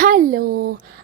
Hello.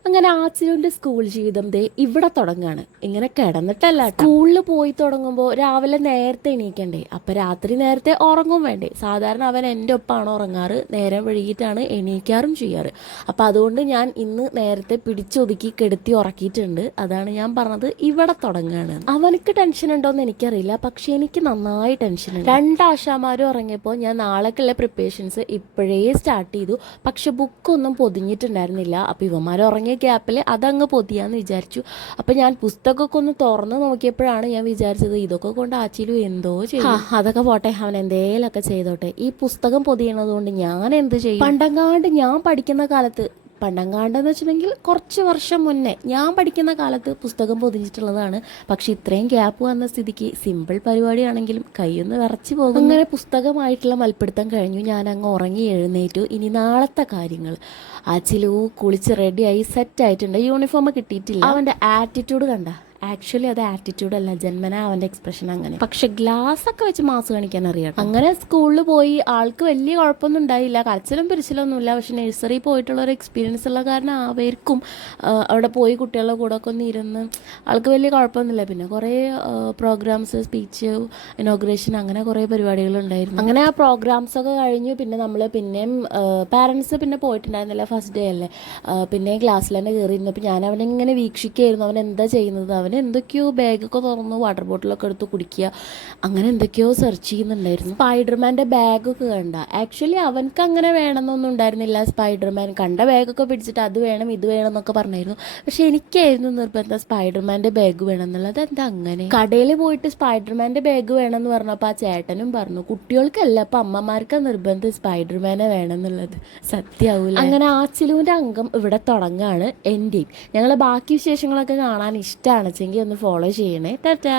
അങ്ങനെ ആച്ചിലുണ്ട് school ജീവിതം ദേ ഇവിടെ തുടങ്ങാണ്. ഇങ്ങനെ കിടന്നിട്ടല്ല, സ്കൂളിൽ പോയി തുടങ്ങുമ്പോൾ രാവിലെ നേരത്തെ എണീക്കണ്ടേ, അപ്പം രാത്രി നേരത്തെ ഉറങ്ങും വേണ്ടേ. സാധാരണ അവൻ എൻ്റെ ഒപ്പമാണ് ഉറങ്ങാറ്, നേരം വൈകിട്ടാണ് എണീക്കാറും ചെയ്യാറ്. അപ്പം അതുകൊണ്ട് ഞാൻ ഇന്ന് നേരത്തെ പിടിച്ചൊതുക്കി കെടുത്തി ഉറക്കിയിട്ടുണ്ട്. അതാണ് ഞാൻ പറഞ്ഞത് ഇവിടെ തുടങ്ങുകയാണ്. അവനക്ക് ടെൻഷൻ ഉണ്ടോയെന്ന് എനിക്കറിയില്ല, പക്ഷെ എനിക്ക് നന്നായി ടെൻഷനുണ്ട്. രണ്ടാശാമാരും ഉറങ്ങിയപ്പോൾ ഞാൻ നാളേക്കുള്ള പ്രിപ്പറേഷൻസ് ഇപ്പോഴേ സ്റ്റാർട്ട് ചെയ്തു. പക്ഷെ ബുക്കൊന്നും പൊതിഞ്ഞിട്ടുണ്ടായിരുന്നു. അപ്പോൾ ഇവന്മാർ ഉറങ്ങിയ ഗ്യാപ്പിൽ അതങ്ങ് പൊതിയാന്ന് വിചാരിച്ചു. അപ്പോൾ ഞാൻ പുസ്തകമൊക്കെ ഒന്ന് തുറന്ന് നോക്കിയപ്പോഴാണ് ഞാൻ വിചാരിച്ചത് ഇതൊക്കെ കൊണ്ട് ആച്ചിലും എന്തോ ചെയ്യും. അതൊക്കെ പോട്ടെ, അവൻ എന്തേലൊക്കെ ചെയ്തോട്ടെ. ഈ പുസ്തകം പൊതിയണത് കൊണ്ട് ഞാൻ എന്ത് ചെയ്യും? പണ്ടങ്ങാണ്ട് ഞാൻ പഠിക്കുന്ന കാലത്ത്, പണ്ടങ്ങാണ്ടെന്ന് വെച്ചിട്ടുണ്ടെങ്കിൽ കുറച്ച് വർഷം മുന്നേ ഞാൻ പഠിക്കുന്ന കാലത്ത് പുസ്തകം പൊതിഞ്ഞിട്ടുള്ളതാണ്. പക്ഷെ ഇത്രയും ഗ്യാപ്പ് വന്ന സ്ഥിതിക്ക് സിമ്പിൾ പരിപാടിയാണെങ്കിലും കയ്യൊന്ന് വിറച്ച് പോകും. അങ്ങനെ പുസ്തകമായിട്ടുള്ള മൽപ്പിടുത്തം കഴിഞ്ഞു. ഞാൻ അങ്ങ് ഉറങ്ങി എഴുന്നേറ്റു. ഇനി നാളത്തെ കാര്യങ്ങൾ. ആച്ചിലു കുളിച്ച് റെഡിയായി സെറ്റായിട്ടുണ്ട്. യൂണിഫോം കിട്ടിയിട്ടില്ല. അവൻ്റെ ആറ്റിറ്റ്യൂഡ് കണ്ട. ആക്ച്വലി അത് ആറ്റിറ്റ്യൂഡ് അല്ല, ജന്മനാ അവൻ്റെ എക്സ്പ്രഷൻ അങ്ങനെ. പക്ഷെ ഗ്ലാസ് ഒക്കെ വെച്ച് മാസ് കാണിക്കാൻ അറിയാം. അങ്ങനെ സ്കൂളിൽ പോയി ആൾക്ക് വലിയ കുഴപ്പമൊന്നും ഉണ്ടായില്ല, കരച്ചിലും പിരിച്ചിലൊന്നുമില്ല. പക്ഷെ നഴ്സറി പോയിട്ടുള്ള ഒരു എക്സ്പീരിയൻസ് ഉള്ള കാരണം അവർക്കും അവിടെ പോയി കുട്ടികളുടെ കൂടെ ഒക്കെ ഒന്ന് ഇരുന്ന് ആൾക്ക് വലിയ കുഴപ്പമൊന്നുമില്ല. പിന്നെ കുറേ പ്രോഗ്രാംസ്, സ്പീച്ച്, ഇനോഗ്രേഷൻ, അങ്ങനെ കുറേ പരിപാടികളുണ്ടായിരുന്നു. അങ്ങനെ ആ പ്രോഗ്രാംസൊക്കെ കഴിഞ്ഞു. പിന്നെ നമ്മൾ പിന്നെയും പാരൻസ് പിന്നെ പോയിട്ടുണ്ടായിരുന്നില്ല, ഫസ്റ്റ് ഡേ അല്ലേ. പിന്നെ ക്ലാസ്സിൽ തന്നെ കയറിയിരുന്നപ്പോൾ ഞാൻ അവനെ ഇങ്ങനെ വീക്ഷിക്കുകയായിരുന്നു. അവൻ എന്താ ചെയ്യുന്നത്. അവൻ എന്തൊക്കെയോ ബാഗൊക്കെ തുറന്ന് വാട്ടർ ബോട്ടിലൊക്കെ എടുത്ത് കുടിക്കുക, അങ്ങനെ എന്തൊക്കെയോ സെർച്ച് ചെയ്യുന്നുണ്ടായിരുന്നു. സ്പൈഡർമാൻ്റെ ബാഗൊക്കെ കണ്ട. ആക്ച്വലി അവനക്ക് അങ്ങനെ വേണമെന്നൊന്നും ഉണ്ടായിരുന്നില്ല. സ്പൈഡർമാൻ കണ്ട ബാഗൊക്കെ പിടിച്ചിട്ട് അത് വേണം ഇത് വേണം എന്നൊക്കെ പറഞ്ഞായിരുന്നു. പക്ഷെ എനിക്കായിരുന്നു നിർബന്ധം സ്പൈഡർമാൻ്റെ ബാഗ് വേണം എന്നുള്ളത്. എന്താ അങ്ങനെ? കടയിൽ പോയിട്ട് സ്പൈഡർമാൻ്റെ ബാഗ് വേണം എന്ന് പറഞ്ഞപ്പോൾ ആ ചേട്ടനും പറഞ്ഞു കുട്ടികൾക്കല്ല, അപ്പം അമ്മമാർക്ക് നിർബന്ധം സ്പൈഡർമാനെ വേണം എന്നുള്ളത്. സത്യമാവൂല. അങ്ങനെ ആച്ചിലുവിൻ്റെ അംഗം ഇവിടെ തുടങ്ങാണ്. എൻ്റെയും. ഞങ്ങൾ ബാക്കി വിശേഷങ്ങളൊക്കെ കാണാൻ ഇഷ്ടമാണ് വെച്ചെങ്കിൽ ഒന്ന് ഫോളോ ചെയ്യണേ. ടാറ്റാ.